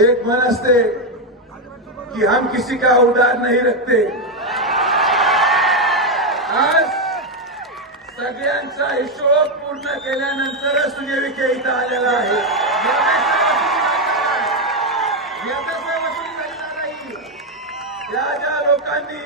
एक मन असते कि हम किसी का उधार नहीं रखते. आज सगळ्यांचा हिशोब पूर्ण केल्यानंतरच सुजय विखे इथं आलेला आहे. ज्या ज्या लोकांनी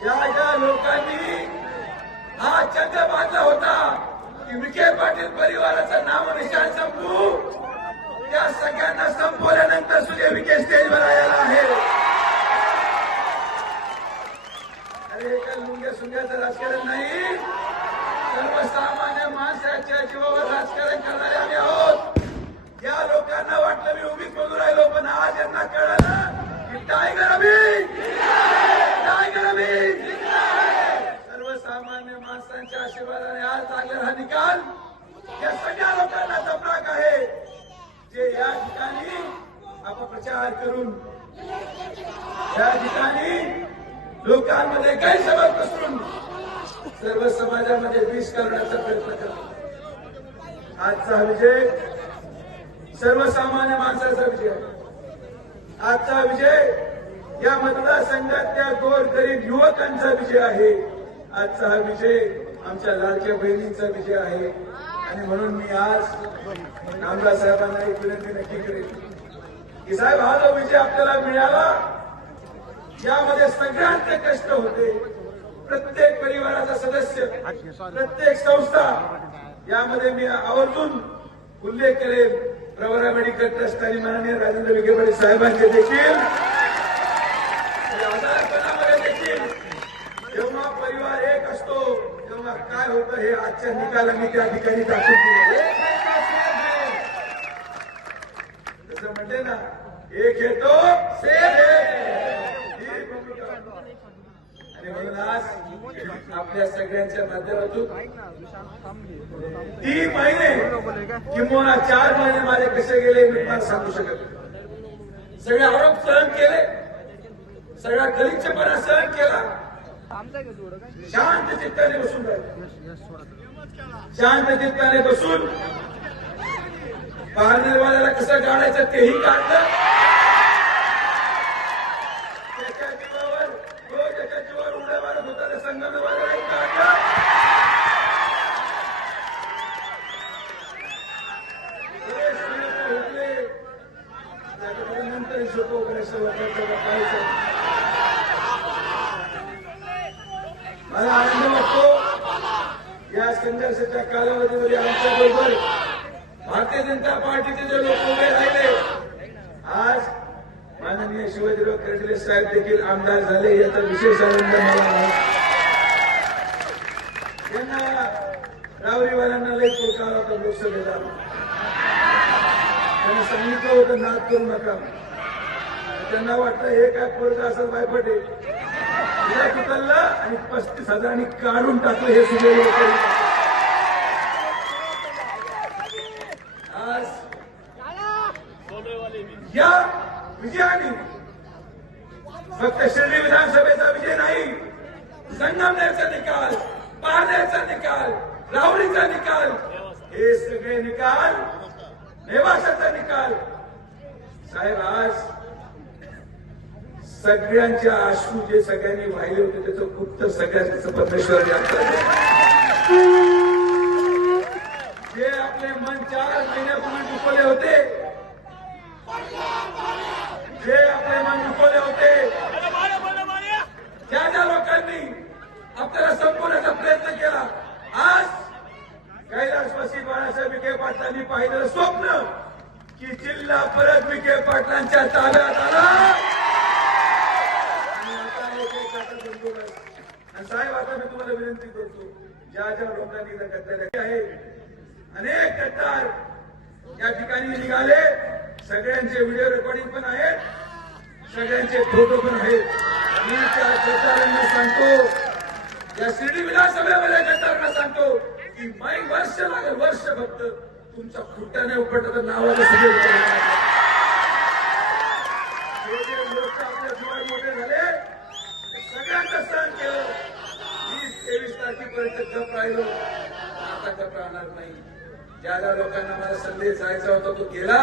ज्या ज्या लोकांनी हा चंद्र बांधला होता की विखे पाटील परिवाराचं नाम निशाण संपू त्या सगळ्यांना संपवल्यानंतर सूर्य विखे स्टेजवर आलेला आहे. अरे हे लुंग्या सुंग्याचं राजकारण नाही. सर्वसामान्य माणसाच्या जीवावर राजकारण करणारे आम्ही आहोत. या लोकांना वाटलं मी उभीच बोलू राहिलो पण आज यांना कळालं की टायगर अभी टायगर अभी सर्वसामान्य माणसांच्या आशीर्वादाने आज लागलेला हा निकाल. या सगळ्या लोकांना जे या ठिकाणी अपप्रचार करून या ठिकाणी लोकांमध्ये गैरसमज पसरून सर्व समाजामध्ये विष करण्याचा प्रयत्न करतो. आजचा विजय सर्वसामान्य माणसाचा विजय आजचा विजय या मतदारसंघातल्या गोरगरीब युवकांचा विजय आहे. आजचा हा विजय आमच्या लाडक्या बहिणींचा विजय आहे. आणि म्हणून मी आज नामदार साहेबांना एक विनंती नक्की करेल की साहेब हा जो विजय आपल्याला मिळाला यामध्ये सगळ्यांचे कष्ट होते. प्रत्येक परिवाराचा सदस्य प्रत्येक संस्था यामध्ये मी आवर्जून उल्लेख करेन. प्रवरा मेडिकल ट्रस्ट आणि माननीय राजेंद्र विखे साहेबांचे देखील. आजारपणामध्ये देखील जेव्हा परिवार एक असतो तेव्हा काय होतं हे आजच्या निकालांनी त्या ठिकाणी दाखवून दिले एक येतो आणि म्हणून आज आपल्या सगळ्यांच्या माध्यमातून तीन महिने किंवा चार महिने माझे कसे गेले मी तुम्हाला सांगू शकत सगळे आरोप सहन केले सगळा गलिच्छपणा सहन केला। शांत चित्ताने बसून शांत चित्ताने बसून पारनेरवाल्याला कसं काढायचं तेही काढलं त्याच्या जीवावर तो त्याच्या जीवावर उड्या मारत होता त्या संगमवाल्यालाही काढलं हे सूर्य उठले त्याच्याकडे नंतर हिशोब वगैरे वाटायचं काहीच आणि आनंद वाटतो. या संघर्षाच्या कालावधीमध्ये आमच्या बरोबर भारतीय जनता पार्टीचे जे लोक उभे राहिले आज माननीय शिवाजीराव कर्डिले साहेब देखील आमदार झाले याचा विशेष आनंद मला आहे. त्यांना रावरीवाल्यांना लय पुरकार होता लोकसभेला त्यांनी सांगितलं होतं नाद करू नका. त्यांना वाटतं हे काय पोरगा असं बायपटे तिला उचललं आणि पस्तीस हजारांनी काढून टाकलं हे सुजय आज या विजयाने फक्त शिर्डी विधानसभेचा विजय नाही संगमनेरचा निकाल पारनेरचा निकाल राहुरीचा निकाल हे सगळे निकाल नेवासाचा निकाल. साहेब आज सगळ्यांच्या आशू जे सगळ्यांनी वाहिले होते त्याचं गुप्त सगळ्यांचं परमेश्वराने जे आपले मन चार महिन्यापूर्वी दुखवले होते जे आपले मन दुखवले होते ज्या ज्या लोकांनी आपल्याला संपवण्याचा प्रयत्न केला. आज कैलासवासी बाळासाहेब विखे पाटलांनी पाहिलेलं स्वप्न की जिल्हा परत विखे पाटलांच्या ताब्यात आला आणि आता एक एक आता बंदूक आहे. आणि साहेब आता मी तुम्हाला विनंती करतो ज्या ज्या लोकांनी आहे. अनेक गद्दार या ठिकाणी निघाले. सगळ्यांचे व्हिडिओ रेकॉर्डिंग पण आहेत. सगळ्यांचे फोटो पण आहेत. मी त्या गद्दारांना सांगतो. या शिर्डी विधानसभेमध्ये गद्दारांना सांगतो की माई वर्ष लागेल वर्ष फक्त तुमच्या खुट्याने उपटत नावाला सगळे लोक आपल्या जीवात मोठे झाले सगळ्यांचं सहन केलं. वीस तेवीस तारखेपर्यंत जप राहिलो. आता गप राहणार नाही. ज्या ज्या लोकांना मला संदेश जायचा होता तो गेला.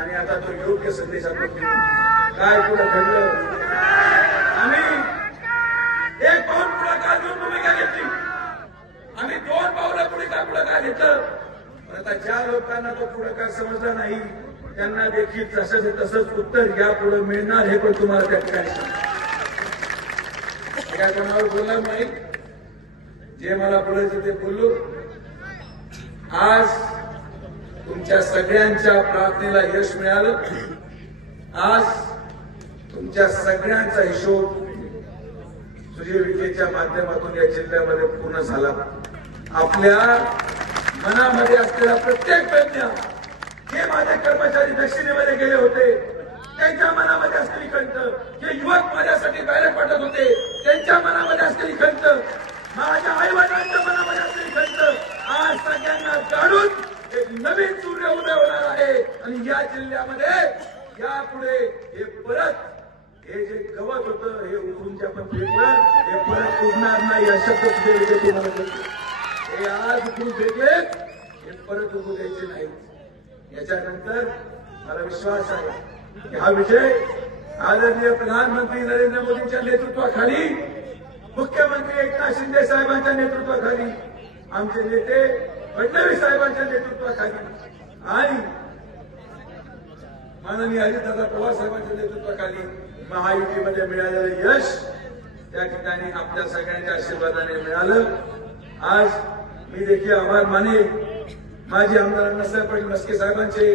आणि आता तो योग्य संदेश आपण काय पुढे घडलं? आम्ही एक पाऊल पुढाकार घेऊन भूमिका घेतली. आम्ही दोन पावलं पुढे का पुढाकार घेतलं? आता ज्या लोकांना तो पुढाकार समजला नाही त्यांना देखील तसंच तसंच उत्तर या पुढे मिळणार हे पण तुम्हाला त्या ठिकाणी सांगतो. मी जे मला बोलायचं ते बोललो. आज तुमच्या सगळ्यांच्या प्रार्थनेला यश मिळालं. आज तुमच्या सगळ्यांचा हिशोब सुजय विखेच्या माध्यमातून या जिल्ह्यामध्ये पूर्ण झाला. आपल्या मनामध्ये असलेला प्रत्येक प्रज्ञा जे माझे कर्मचारी दक्षिणेमध्ये गेले होते त्यांच्या मनामध्ये असलेली खंत जे युवक माझ्यासाठी बाहेर पाठवत होते त्यांच्या मनामध्ये असलेली खंत माझ्या आई वडिलांच्या मनामध्ये असलेली खंत आज सगळ्यांना काढून एक नवीन सूर्य उदय होणार आहे. आणि या जिल्ह्यामध्ये यापुढे हे परत हे जे गवत होतं हे उठून जे फेकलं हे परत उठणार नाही अशा पद्धतीने तुम्हाला हे आज उठून फेकले हे परत उठू द्यायचे नाही याच्यानंतर मला विश्वास आहे की हा विषय आदरणीय प्रधानमंत्री नरेंद्र मोदींच्या नेतृत्वाखाली मुख्यमंत्री एकनाथ शिंदे साहेबांच्या नेतृत्वाखाली आमचे नेते फडणवीस साहेबांच्या नेतृत्वाखाली आणि माननीय अजितदादा पवार साहेबांच्या नेतृत्वाखाली महायुतीमध्ये मिळालेलं यश त्या ठिकाणी आपल्या सगळ्यांच्या आशीर्वादाने मिळालं. आज मी देखील आभार माने माजी आमदार अण्णासाहेब पाटील मस्के साहेबांचे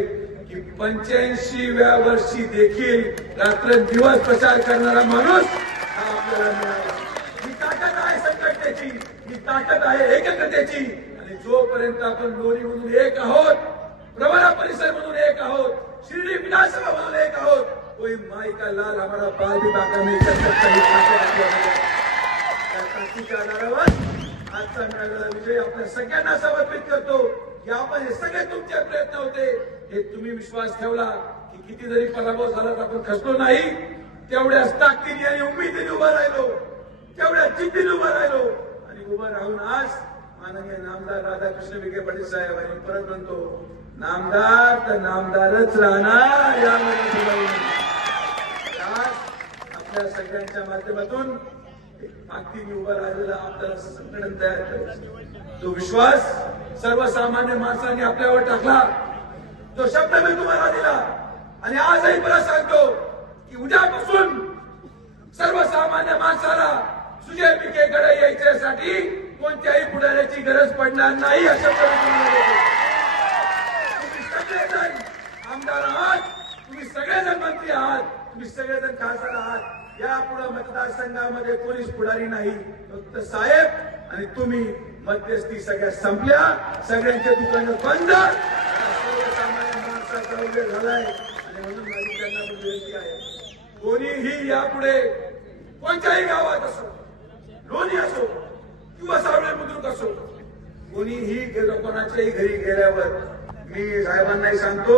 की पंच्याऐंशीव्या वर्षी देखील रात्रंदिवस प्रचार करणारा माणूस हा आपल्याला मिळाला ही ताकद आहे संघटनेची ही ताकद आहे एकत्रतेची आणि जोपर्यंत आपण लोणी म्हणून एक आहोत प्रवरा परिसर म्हणून एक आहोत शिर्डी विधानसभा म्हणून एक आहोत कोई माई का लाल हमारा बाल भी बाका नहीं कर सकता ही आजचा मिळालेला विजय आपल्या सगळ्यांना समर्पित करतो. की आपण हे सगळे तुमचे प्रयत्न होते. हे तुम्ही विश्वास ठेवला की किती जरी पराभव झाला तर आपण खचलो नाही. तेवढ्याच ताकदीने आणि उमेदीने उभा राहिलो. तेवढ्या जिद्दीने उभा राहिलो. उभं राहून आज माननीय नामदार राधाकृष्ण विखे पाटील साहेब आणि परत म्हणतो नामदार तर नामदारच राहणार यामध्ये आज आपल्या सगळ्यांच्या माध्यमातून एक ताकदीने उभं राहिलेला आपल्याला संघटन तयार करायचं तो विश्वास सर्वसामान्य माणसांनी आपल्यावर टाकला तो शब्द मी तुम्हाला दिला. आणि आजही परत सांगतो की उद्यापासून सर्वसामान्य माणसाला सुजय विखेकडे यायच्यासाठी कोणत्याही पुढाऱ्याची गरज पडणार नाही असं तुम्ही सगळेजण आमदार आहात. तुम्ही सगळेजण मंत्री आहात. तुम्ही सगळेजण खासदार आहात. यापुढे मतदारसंघामध्ये कोणीच पुढारी नाही. फक्त साहेब आणि तुम्ही मध्यस्थी सगळ्या संपल्या. सगळ्यांचे दुकानं बंद. सर्वसामान्य माणसाचा उल्लेख झालाय. आणि म्हणून माझी त्यांना विनंती आहे. कोणीही यापुढे कोणत्याही गावात असो लोणी असो किंवा सावळे बुद्रुक असो कोणीही गेलो कोणाच्याही घरी गेल्यावर मी साहेबांनाही सांगतो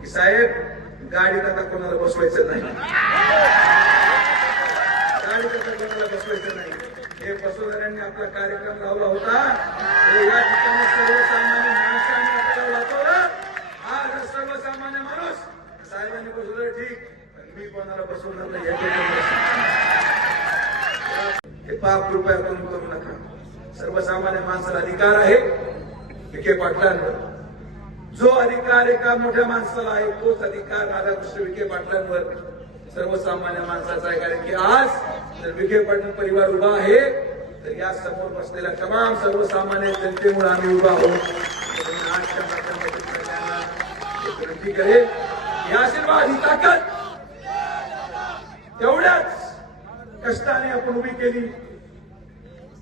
की साहेब गाडीत आता कोणाला बसवायचं नाही. गाडीत आता कोणाला बसवायचं नाही. हे बसवणाऱ्यांनी आपला कार्यक्रम लावला होता. या ठिकाणी सर्वसामान्य माणसांनी आपल्याला वाचवलं आज सर्वसामान्य माणूस साहेबांनी बसवलं ठीक. पण मी कोणाला बसवणार नाही. पाप कृपया करून करू नका. सर्वसामान्य माणसाला अधिकार आहे. विखे पाटलांवर. जो अधिकार एका मोठ्या माणसाला आहे तोच अधिकार राधाकृष्ण विखे पाटलांवर. सर्वसामान्य माणसाचा आहे. कारण की आज जर विखे पाटील परिवार उभा आहे तर या समोर बसलेल्या तमाम सर्वसामान्य जनतेमुळे आम्ही उभा आहोत. विनंती करेल ही आशीर्वाद ही ताकद. तेवढ्याच कष्टाने आपण उभी केली.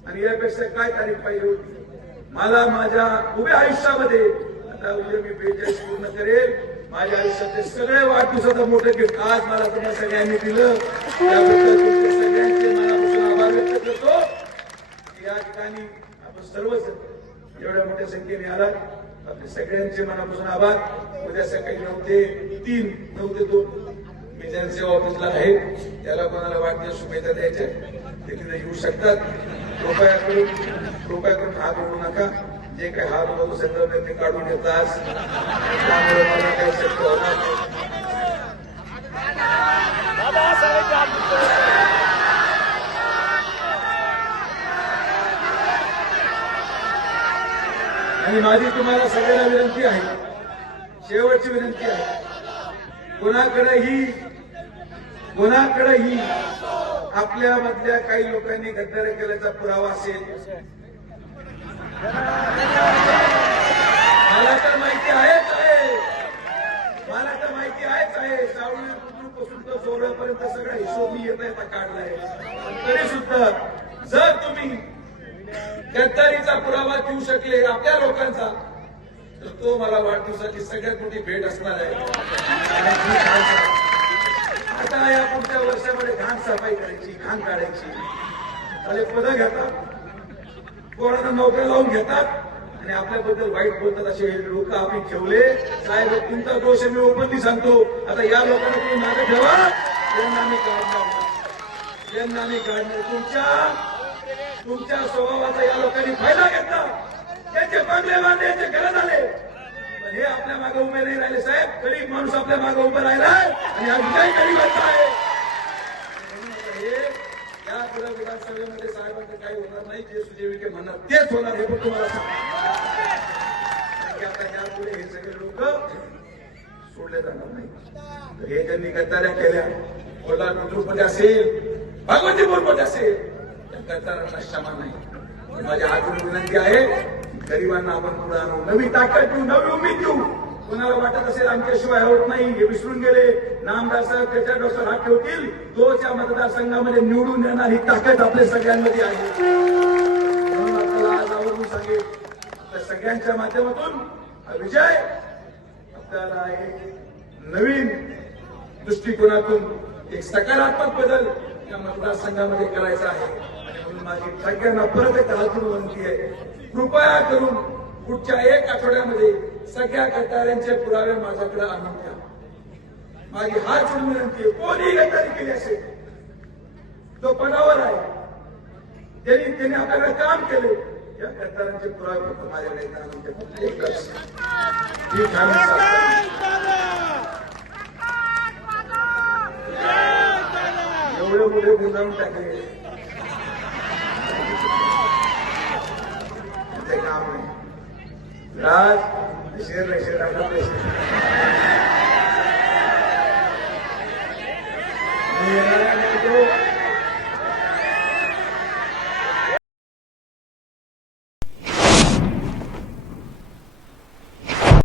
आणि यापेक्षा काय तारीख पाहिजे होती. मला माझ्या उभ्या आयुष्यामध्ये आता उद्या मी बेचाळीस पूर्ण करेल. माझ्या आयुष्यातले सगळे वाढदिवसाचं मोठं गिफ्ट आज मला तुम्हाला सगळ्यांनी दिलं. त्याबद्दल तुमच्या सगळ्यांचे मनापासून आभार व्यक्त करतो. या ठिकाणी आपण सर्वच एवढ्या मोठ्या संख्येने आला आपले सगळ्यांचे मनापासून आभार. उद्या सकाळी नऊ ते तीन नऊ ते दोन. मी जनसेवा ऑफिसला आहे त्याला कोणाला वाढदिवस शुभेच्छा द्यायच्या ते तिथे येऊ शकतात. कृपया करून कृपया करून हात ओढू नका. जे काही हात ओढू सगळं ते काढून घेतात त्यामुळे मला काही शक्य होणार आणि माझी तुम्हाला सगळ्यांना विनंती आहे. शेवटची विनंती आहे. कोणाकडे ही आपल्या मधल्या काही लोकांनी गद्दारी केल्याचा पुरावा असेल. मला तर माहिती आहेच आहे. मला तर माहिती आहेच आहे. सावळी पासून तर सोहळ्यापर्यंत सगळा हिशोब मी येता येता काढलाय. तरी सुद्धा जर तुम्ही गद्दारीचा पुरावा देऊ शकले आपल्या लोकांचा तर तो मला वाढदिवसाची सगळ्यात मोठी भेट असणार आहे. आता या पुढच्या वर्षामध्ये घाण सफाई करायची घाण काढायची. आणि पदं घेतात. कोणाला नोकऱ्या लावून घेतात. आणि आपल्याबद्दल वाईट बोलतात असे लोक आम्ही ठेवले. साहेब तुमचा दोष मी ओपनली सांगतो. आता या लोकांना तुम्ही मागे ठेवा. त्यांना आम्ही काढणार त्यांना आम्ही काढणार. तुमच्या तुमच्या स्वभावाचा या लोकांनी फायदा घेतला. त्यांचे बंगले बांधले यांचे घरं झाले. हे आपल्या मागे उभे नाही राहिले साहेब. गरीब माणूस आपल्या मागे उभा राहिलाय आणि आज विजय गरीबांचा आहे? म्हणून आता हे या पुढे विधानसभेमध्ये साहेबांचं काही होणार नाही जे सुजय विखे म्हणणार तेच होणार हे पण तुम्हाला सांगतो. कारण आता यापुढे हे सगळे लोक सोडले जाणार नाही. हे त्यांनी गद्दाऱ्या केल्या कोल्हारमध्ये असेल भगवतीपूरमध्ये असेल त्या गद्दारांना क्षमा नाही. माझी हातून विनंती आहे गरिबांना आपण पुढे आणू. नवी ताकद देऊ नवी उमेद देऊ कोणाला वाटत असेल आमच्याशिवाय होत नाही हे विसरून गेले. नामदार साहेब त्याच्या डोक्यावर हात ठेवतील. तोच्या मतदारसंघामध्ये निवडून येणार ही ताकद आपल्या सगळ्यांमध्ये आहे. म्हणून आपल्याला आज आवडून सांगेल आपल्या सगळ्यांच्या माध्यमातून विजय आपल्याला एक नवीन दृष्टिकोनातून एक सकारात्मक बदल या मतदारसंघामध्ये करायचा आहे. आणि म्हणून माझी सगळ्यांना परत एक हातून विनंती आहे. कृपया करून पुढच्या एक आठवड्यामध्ये सगळ्या गटाऱ्यांचे पुरावे माझ्याकडे आणून द्या. माझी हाच विनंती कोणी गटारी केली असेल तो पदावर आहे. त्यांनी त्यांनी आपल्याकडे काम केले. या गटारांचे पुरावे फक्त माझ्याकडे आणून द्या. एवढे मोठे गुंडाळून टाकले. नाम है राज शेर नहीं शेर अपना शेर मेरा तो.